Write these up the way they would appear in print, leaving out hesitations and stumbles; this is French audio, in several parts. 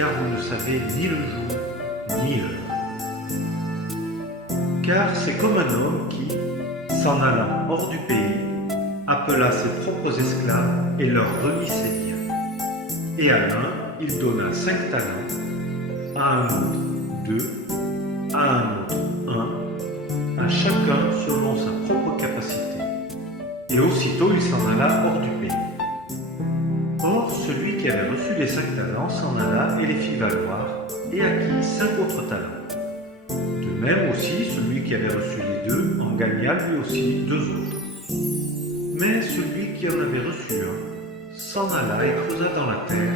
car vous ne savez ni le jour ni l'heure. Car c'est comme un homme qui, s'en allant hors du pays, appela ses propres esclaves et leur remit ses biens. Et à l'un, il donna 5 talents, à un autre 2, à un autre 1, à chacun selon sa propre capacité. Et aussitôt il s'en alla hors du pays. Or, celui qui avait reçu les 5 talents s'en alla et les fit valoir, et acquit 5 autres talents. De même aussi, celui qui avait reçu les 2 en gagna lui aussi 2 autres. Mais celui qui en avait reçu un s'en alla et creusa dans la terre,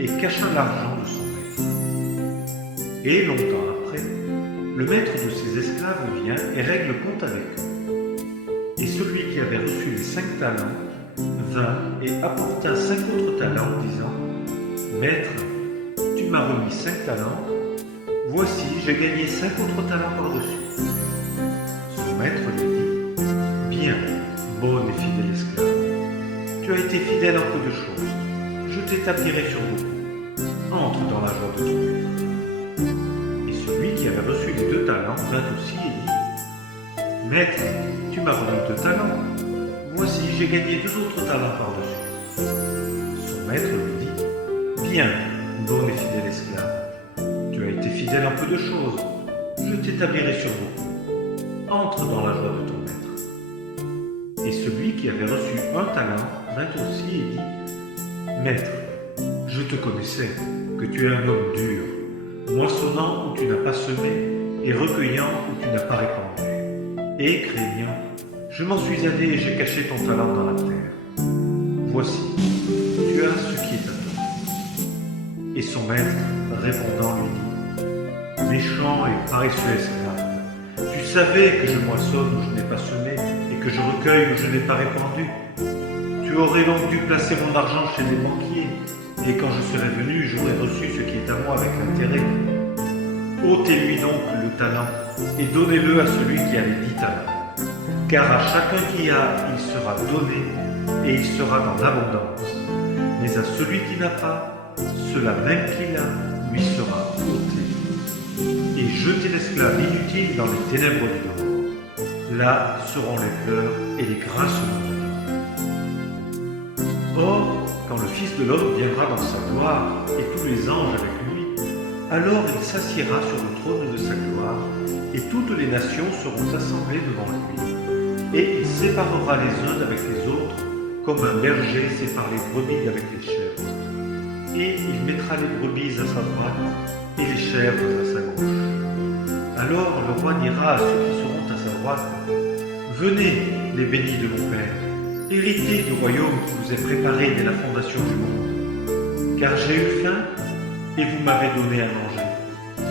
et cacha l'argent de son maître. Et longtemps après, le maître de ses esclaves vient et règle compte avec eux. Et celui qui avait reçu les 5 talents vint et apporta 5 autres talents, disant : Maître, tu m'as remis 5 talents, voici, j'ai gagné 5 autres talents par-dessus. Son maître lui dit : Bien, bon et fidèle esclave, tu as été fidèle en peu de choses, je t'établirai sur beaucoup. Entre dans la joie de ton maître. Et celui qui avait reçu les 2 talents vint aussi et dit : Maître, tu m'as remis 2 talents, voici, j'ai gagné 2 autres talents par-dessus. Son maître lui dit : Bien, bon et fidèle esclave, tu as été fidèle en peu de choses, je t'établirai sur beaucoup. Entre dans la joie de ton maître. Et celui qui avait reçu 1 talent vint aussi et dit : Maître, je te connaissais, que tu es un homme dur, moissonnant où tu n'as pas semé et recueillant où tu n'as pas répandu. Et craignant, je m'en suis allé et j'ai caché ton talent dans la terre. Voici, tu as ce qui est à toi. Et son maître, répondant, lui dit : Méchant et paresseux esclave, tu savais que je moissonne où je n'ai pas semé et que je recueille où je n'ai pas répandu. Tu aurais donc dû placer mon argent chez les banquiers, et quand je serais venu, j'aurais reçu ce qui est à moi avec l'intérêt. Ôtez-lui donc le talent et donnez-le à celui qui a les 10 talents. Car à chacun qui a, il sera donné et il sera dans l'abondance. Mais à celui qui n'a pas, cela même qu'il a lui sera ôté. Et jetez l'esclave inutile dans les ténèbres du dehors. Là seront les pleurs et les grincements de dents. Or, quand le Fils de l'homme viendra dans sa gloire et tous les anges avec lui, alors il s'assiera sur le trône de sa gloire et toutes les nations seront assemblées devant lui. Et il séparera les uns avec les autres comme un berger sépare les brebis avec les chèvres. Et il mettra les brebis à sa droite et les chèvres à sa gauche. Alors le roi dira à ceux qui seront à sa droite : Venez, les bénis de mon Père, héritez du royaume qui vous est préparé dès la fondation du monde. Car j'ai eu faim, et vous m'avez donné à manger.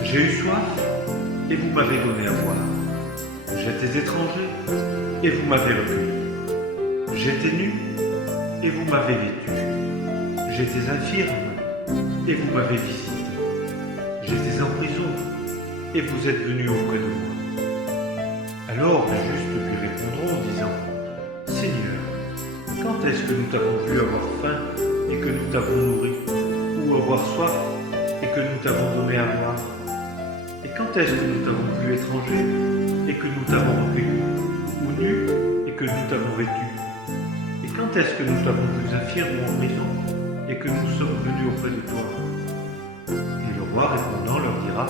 J'ai eu soif, et vous m'avez donné à boire. J'étais étranger, et vous m'avez recueilli. J'étais nu, et vous m'avez vêtu. J'étais infirme, et vous m'avez visité. J'étais en prison, et vous êtes venu auprès de moi. Alors les justes lui répondront, disant : Seigneur, quand est-ce que nous t'avons vu avoir faim et que nous t'avons nourri, ou avoir soif et que nous t'avons donné à boire? Et quand est-ce que nous t'avons vu étranger et que nous t'avons recueilli, ou nu et que nous t'avons vêtu? Et quand est-ce que nous t'avons vu infirme ou en prison et que nous sommes venus auprès de toi? Et le roi répondant leur dira :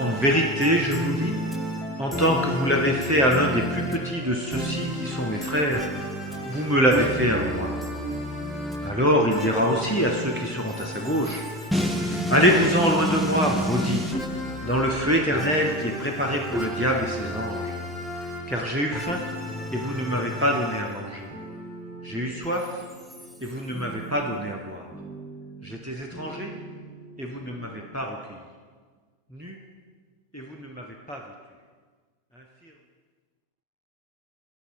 En vérité, je vous dis, en tant que vous l'avez fait à l'un des plus petits de ceux-ci qui sont mes frères, vous me l'avez fait à moi. Alors il dira aussi à ceux qui seront à sa gauche : Allez-vous-en loin de moi, maudits, dans le feu éternel qui est préparé pour le diable et ses anges. Car j'ai eu faim et vous ne m'avez pas donné à manger. J'ai eu soif et vous ne m'avez pas donné à boire. J'étais étranger et vous ne m'avez pas recueilli. Nu et vous ne m'avez pas vêtu.